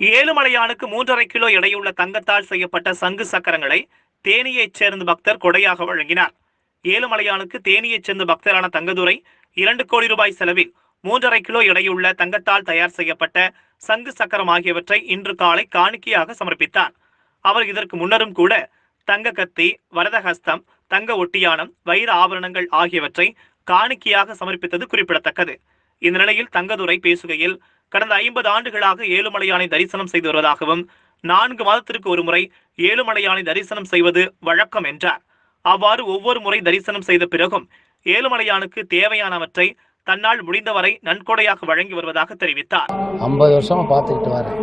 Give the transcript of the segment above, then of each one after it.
ஏழுமலையானுக்கு மூன்றரை கிலோ எடையுள்ள தங்கத்தால் செய்யப்பட்ட சங்கு சக்கரங்களை தேனியைச் சேர்ந்த பக்தர் கொடையாக வழங்கினார். ஏழுமலையானுக்கு தேனியைச் சேர்ந்த பக்தரான தங்கதுரை இரண்டு கோடி ரூபாய் செலவில் மூன்றரை கிலோ எடையுள்ள தங்கத்தால் தயார் செய்யப்பட்ட சங்கு சக்கரம் ஆகியவற்றை இன்று காலை காணிக்கையாக சமர்ப்பித்தார். அவர் இதற்கு முன்னரும் கூட தங்க கத்தி வரதஹஸ்தம் தங்க ஒட்டியானம் வைர ஆபரணங்கள் ஆகியவற்றை காணிக்கையாக சமர்ப்பித்தது குறிப்பிடத்தக்கது. இந்த நிலையில் தங்கதுரை பேசுகையில் கடந்த ஐம்பது ஆண்டுகளாக ஏழுமலையானை தரிசனம் செய்து வருவதாகவும் நான்கு மாதத்திற்கு ஒரு முறை ஏழுமலையானை தரிசனம் செய்வது வழக்கம் என்றார். அவ்வாறு ஒவ்வொரு முறை தரிசனம் செய்த பிறகும் ஏழுமலையானுக்கு தேவையானவற்றை தன்னால் முடிந்தவரை நன்கொடையாக வழங்கி வருவதாக தெரிவித்தார். ஐம்பது வருஷமா பார்த்துக்கிட்டு வரேன்.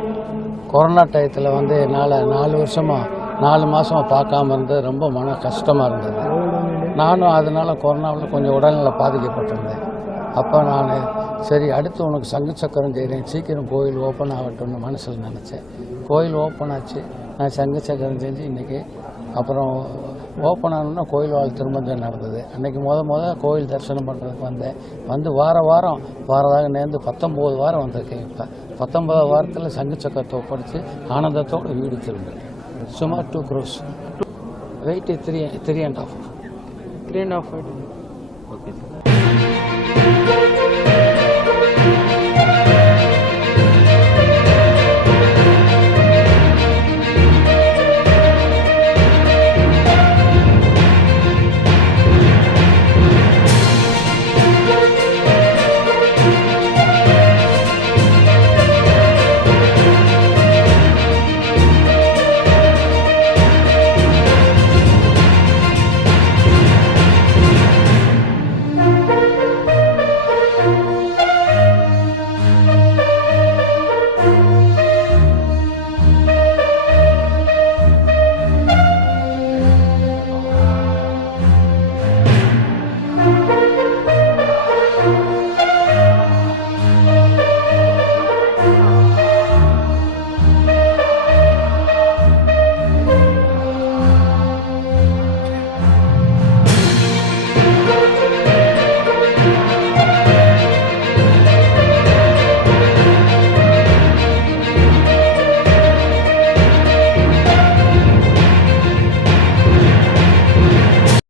கொரோனா டயத்தில் வந்து என்னால் நாலு வருஷமா நாலு மாதமாக பார்க்காம இருந்தது. ரொம்ப மன கஷ்டமாக இருந்தது. நானும் அதனால் கொரோனாவில் கொஞ்சம் உடல்நிலை பாதிக்கப்பட்டிருந்தேன். அப்போ நான் சரி அடுத்து உனக்கு சங்கு சக்கரம் செய்கிறேன். சீக்கிரம் கோயில் ஓப்பன் ஆகட்டும்னு மனசில் நினச்சேன். கோயில் ஓப்பன் ஆச்சு. நான் சங்கு சக்கரம் செஞ்சு இன்றைக்கி அப்புறம் ஓப்பன் ஆனோன்னா கோயில் வாழ் திருமஞ்சம் நடந்தது. அன்றைக்கி முத முத கோயில் தரிசனம் பண்ணுறதுக்கு வந்தேன். வந்து வார வாரம் வாரதாக நேர்ந்து பத்தொம்போது வாரம் வந்திருக்கேன் இப்போ. பத்தொன்பதாவது வாரத்தில் சங்கு சக்கரத்தை ஒப்படைச்சு ஆனந்தத்தோடு வீடு திரும்புகிறேன் சுமார் two gross weight three three and half three and half okay sir